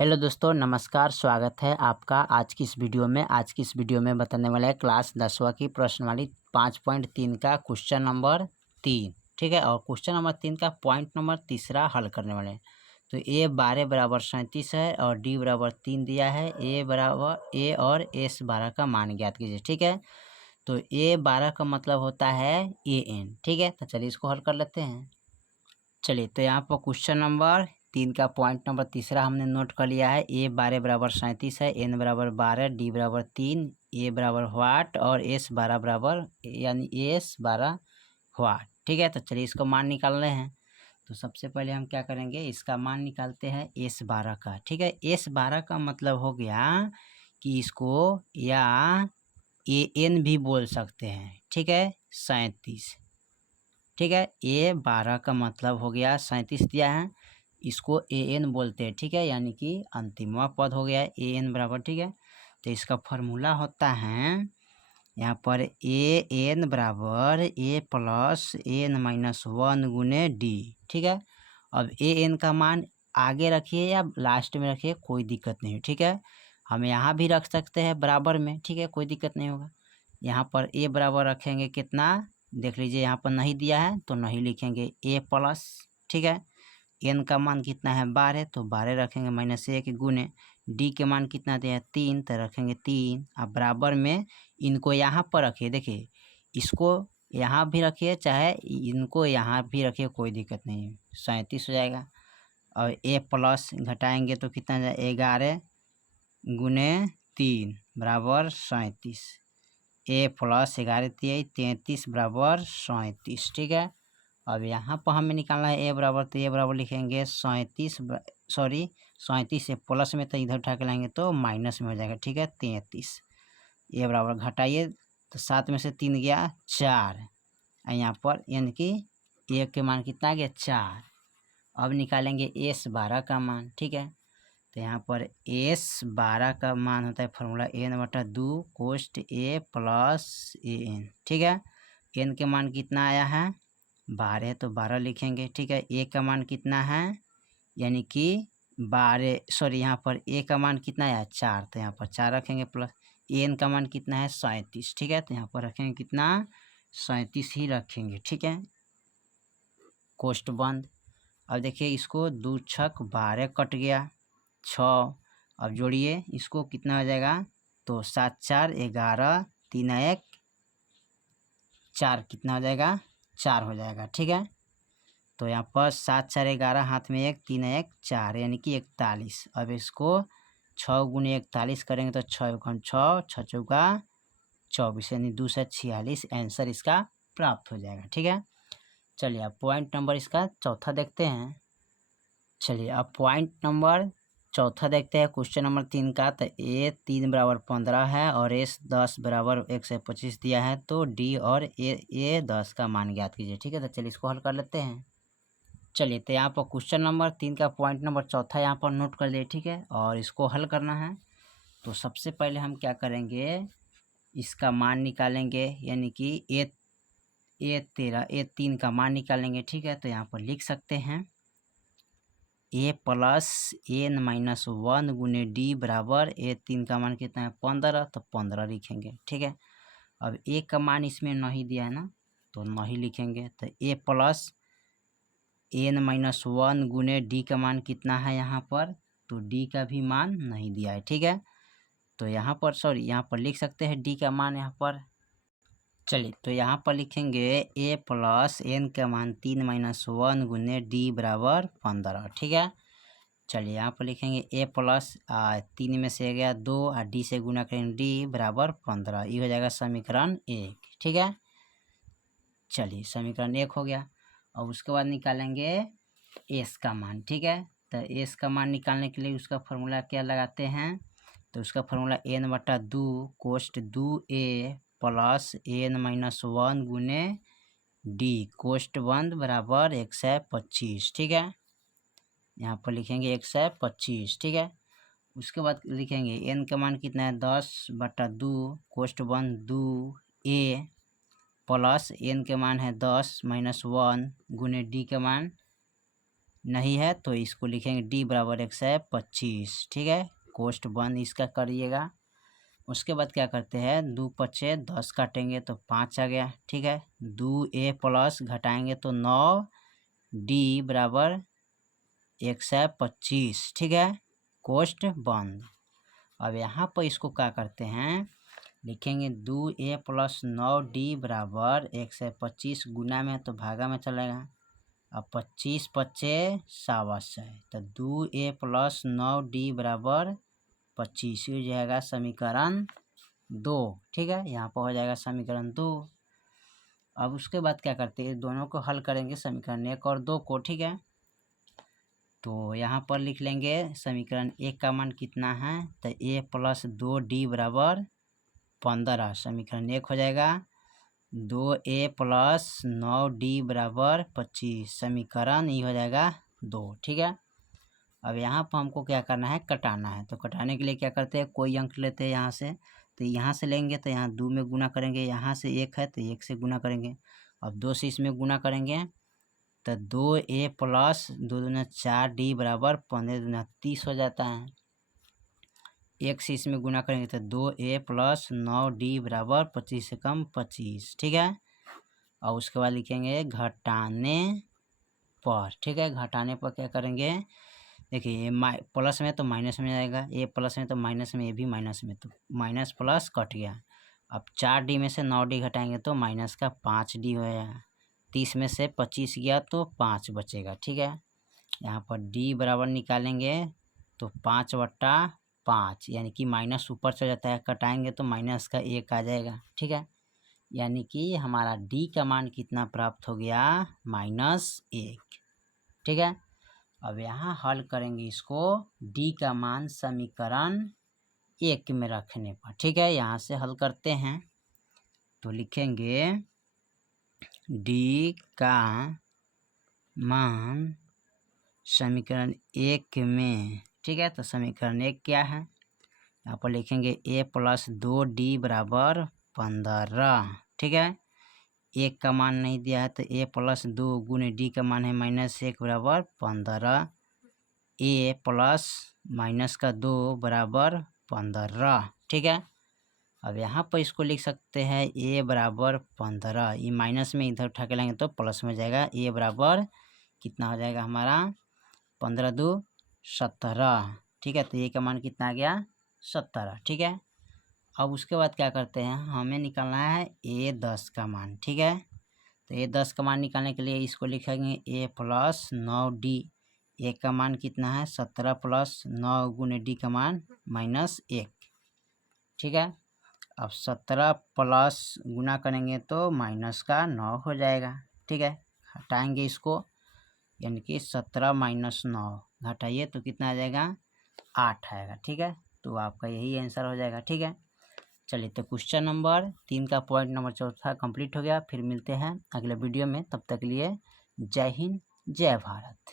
Hello दोस्तों, नमस्कार। स्वागत है आपका आज की इस वीडियो में। आज की इस वीडियो में बताने वाला है क्लास 10वीं की प्रश्नवाली 5.3 का क्वेश्चन नंबर 3। ठीक है, और क्वेश्चन नंबर 3 का पॉइंट नंबर तीसरा हल करने वाले हैं। तो ए 12 बराबर 37 है और डी बराबर 3 दिया है। ए और एस 12 का मान ज्ञात कीजिए। ठीक है, तो ए 12 का मतलब होता है ए एन। ठीक है, तो चलिए इसको हल कर लेते हैं। चलिए, तो यहाँ पर क्वेश्चन नंबर 3 का पॉइंट नंबर तीसरा हमने नोट कर लिया है। ए 12 बराबर 37 है, एन बराबर 12, डी बराबर 3, ए बराबर वाट और एस 12 बराबर यानी एस 12 वाट। ठीक है, तो चलिए इसको मान निकाल रहे हैं। तो सबसे पहले हम क्या करेंगे, इसका मान निकालते हैं एस 12 का। ठीक है, एस 12 का मतलब हो गया कि इसको या ए एन भी बोल सकते हैं। ठीक है, 37। ठीक है, ए 12 का मतलब हो गया 37 दिया है, इसको ए एन बोलते हैं। ठीक है, यानी कि अंतिमवा पद हो गया ए एन बराबर। ठीक है, तो इसका फॉर्मूला होता है यहाँ पर ए एन बराबर ए प्लस एन माइनस 1 गुने डी। ठीक है, अब ए एन का मान आगे रखिए या लास्ट में रखिए, कोई दिक्कत नहीं है। ठीक है, हम यहाँ भी रख सकते हैं बराबर में। ठीक है, कोई दिक्कत नहीं होगा। यहाँ पर ए बराबर रखेंगे कितना, देख लीजिए यहाँ पर नहीं दिया है तो नहीं लिखेंगे ए प्लस। ठीक है, एन का मान कितना है 12, तो 12 रखेंगे माइनस 1 गुने डी के मान कितना दिया है 3, तो रखेंगे 3। अब बराबर में इनको यहाँ पर रखिए, देखिए इसको यहाँ भी रखिए चाहे इनको यहाँ भी रखिए, कोई दिक्कत नहीं है। 37 हो जाएगा और ए प्लस घटाएंगे तो कितना जाए 11 गुने 3 बराबर 37। ए प्लस 11 33 बराबर 37। ठीक है, अब यहाँ पर हमें निकालना है ए बराबर, तो ए बराबर लिखेंगे 37 से प्लस में तो इधर उठा के लाएंगे तो माइनस में हो जाएगा। ठीक है, 33। ए बराबर घटाइए तो 7 में से 3 गया 4, यहाँ पर यानी कि ए के मान कितना गया 4। अब निकालेंगे एस 12 का मान। ठीक है, तो यहाँ पर एस 12 का मान होता है फॉर्मूला एन बटा 2 कोष्ट ए प्लस ए एन। ठीक है, एन के मान कितना आया है 12, तो 12 लिखेंगे। ठीक है, ए का मान कितना है यानी कि 12 यहाँ पर ए का मान कितना है 4, तो यहाँ पर 4 रखेंगे प्लस एन का मान कितना है 37। ठीक है, तो यहाँ पर रखेंगे कितना 37 ही रखेंगे। ठीक है, कोष्ट बंद। अब देखिए इसको 2 छक 12 कट गया 6। अब जोड़िए इसको कितना हो जाएगा, तो 7 4 11 3 1 4 कितना हो जाएगा 4 हो जाएगा। ठीक है, तो यहाँ पर 7 4 11 हाथ में 1 3 1 4 यानी कि 41। अब इसको 6 गुने 41 करेंगे तो 6 6 6 चौका 24 यानी 2 से 46 आंसर इसका प्राप्त हो जाएगा। ठीक है, चलिए अब पॉइंट नंबर इसका चौथा देखते हैं। चलिए अब पॉइंट नंबर चौथा देखते हैं क्वेश्चन नंबर 3 का। तो ए 3 बराबर 15 है और एस 10 बराबर 125 दिया है, तो डी और ए 10 का मान ज्ञात कीजिए। ठीक है, तो चलिए इसको हल कर लेते हैं। चलिए, तो यहाँ पर क्वेश्चन नंबर 3 का पॉइंट नंबर चौथा यहाँ पर नोट कर लिए। ठीक है, और इसको हल करना है तो सबसे पहले हम क्या करेंगे, इसका मान निकालेंगे यानी कि ए 3 का मान निकालेंगे। ठीक है, तो यहाँ पर लिख सकते हैं ए प्लस एन माइनस 1 गुने डी बराबर ए 3 का मान कितना है 15, तो 15 लिखेंगे। ठीक है, अब ए का मान इसमें नहीं दिया है ना, तो नहीं लिखेंगे। तो ए प्लस एन माइनस 1 गुने डी का मान कितना है यहाँ पर, तो डी का भी मान नहीं दिया है। ठीक है, तो यहाँ पर यहाँ पर लिख सकते हैं डी का मान यहाँ पर। चलिए, तो यहाँ पर लिखेंगे ए प्लस एन का मान 3 माइनस 1 गुने डी बराबर 15। ठीक है, चलिए यहाँ पर लिखेंगे ए प्लस 3 में से गया 2 और डी से गुना करेंगे डी बराबर 15। ये हो जाएगा समीकरण 1। ठीक है, चलिए समीकरण 1 हो गया। अब उसके बाद निकालेंगे एस का मान। ठीक है, तो एस का मान निकालने के लिए उसका फॉर्मूला क्या लगाते हैं, तो उसका फॉर्मूला एन बटा 2 कोष्ट 2a प्लस एन माइनस 1 गुने डी कोष्ट बंद बराबर 125। ठीक है, यहाँ पर लिखेंगे 125। ठीक है, उसके बाद लिखेंगे एन का मान कितना है 10 बटा 2 कोष्ट बंद 2a प्लस एन के मान है 10 माइनस 1 गुने डी के मान नहीं है तो इसको लिखेंगे डी बराबर 125। ठीक है, कोष्ट बंद इसका करिएगा। उसके बाद क्या करते हैं, 2 पचे 10 काटेंगे तो 5 आ गया। ठीक है, 2a प्लस घटाएंगे तो 9d बराबर 125। ठीक है, कोष्ट बंद। अब यहाँ पर इसको क्या करते हैं, लिखेंगे 2a प्लस 9d बराबर 125 गुना में तो भागा में चलेगा। अब 25 पच्चे 27 है तो 2a प्लस 9d बराबर 25 हो जाएगा समीकरण 2। ठीक है, यहाँ पर हो जाएगा समीकरण 2। अब उसके बाद क्या करते हैं, दोनों को हल करेंगे समीकरण 1 और 2 को। ठीक है, तो यहाँ पर लिख लेंगे समीकरण 1 का मान कितना है, तो a प्लस 2d बराबर 15। समीकरण 1 हो जाएगा 2a प्लस 9d बराबर 25। समीकरण ये हो जाएगा 2। ठीक है, अब यहाँ पर हमको क्या करना है, कटाना है। तो कटाने के लिए क्या करते हैं, कोई अंक लेते हैं यहाँ से, तो यहाँ से लेंगे तो यहाँ 2 में गुना करेंगे, यहाँ से 1 है तो 1 से गुना करेंगे। अब 2 से इसमें गुना करेंगे तो 2a प्लस 2 दूना 4d बराबर 15 दूना 30 हो जाता है। 1 से इसमें गुना करेंगे तो 2a प्लस 9d बराबर 25 से कम 25। ठीक है, और उसके बाद लिखेंगे घटाने पर। ठीक है, घटाने पर क्या करेंगे, देखिए ये प्लस में तो माइनस में जाएगा, ये प्लस में तो माइनस में, ये भी माइनस में, तो माइनस प्लस कट गया। अब 4d में से 9d घटाएंगे तो माइनस का 5d हो जाएगा। 30 में से 25 गया तो 5 बचेगा। ठीक है, यहाँ पर d बराबर निकालेंगे तो 5/5 यानी कि माइनस ऊपर चल जाता है, कटाएंगे तो माइनस का 1 आ जाएगा। ठीक है, यानी कि हमारा d का मान कितना प्राप्त हो गया, -1। ठीक है, अब यहाँ हल करेंगे इसको d का मान समीकरण 1 में रखने पर। ठीक है, यहाँ से हल करते हैं तो लिखेंगे d का मान समीकरण 1 में। ठीक है, तो समीकरण 1 क्या है, यहाँ पर लिखेंगे a प्लस 2d बराबर 15। ठीक है, 1 का मान नहीं दिया है तो a प्लस 2 गुने d का मान है -1 बराबर 15। a प्लस माइनस का 2 बराबर 15। ठीक है, अब यहाँ पर इसको लिख सकते हैं a बराबर 15। ये माइनस में इधर उठा के लाएंगे तो प्लस में जाएगा। a बराबर कितना हो जाएगा हमारा, 15 दूनी 17। ठीक है, तो a का मान कितना आ गया, 17। ठीक है, अब उसके बाद क्या करते हैं, हमें निकालना है a 10 का मान। ठीक है, तो a 10 का मान निकालने के लिए इसको लिखेंगे a प्लस 9d। a का मान कितना है, 17 प्लस 9 गुने d का मान -1। ठीक है, अब 17 प्लस गुना करेंगे तो माइनस का 9 हो जाएगा। ठीक है, हटाएंगे इसको, यानी कि 17 - 9 घटाइए तो कितना आ जाएगा, 8 आएगा। ठीक है, तो आपका यही आंसर हो जाएगा। ठीक है, चलिए तो क्वेश्चन नंबर 3 का पॉइंट नंबर 4 कंप्लीट हो गया। फिर मिलते हैं अगले वीडियो में, तब तक के लिए जय हिंद जय भारत।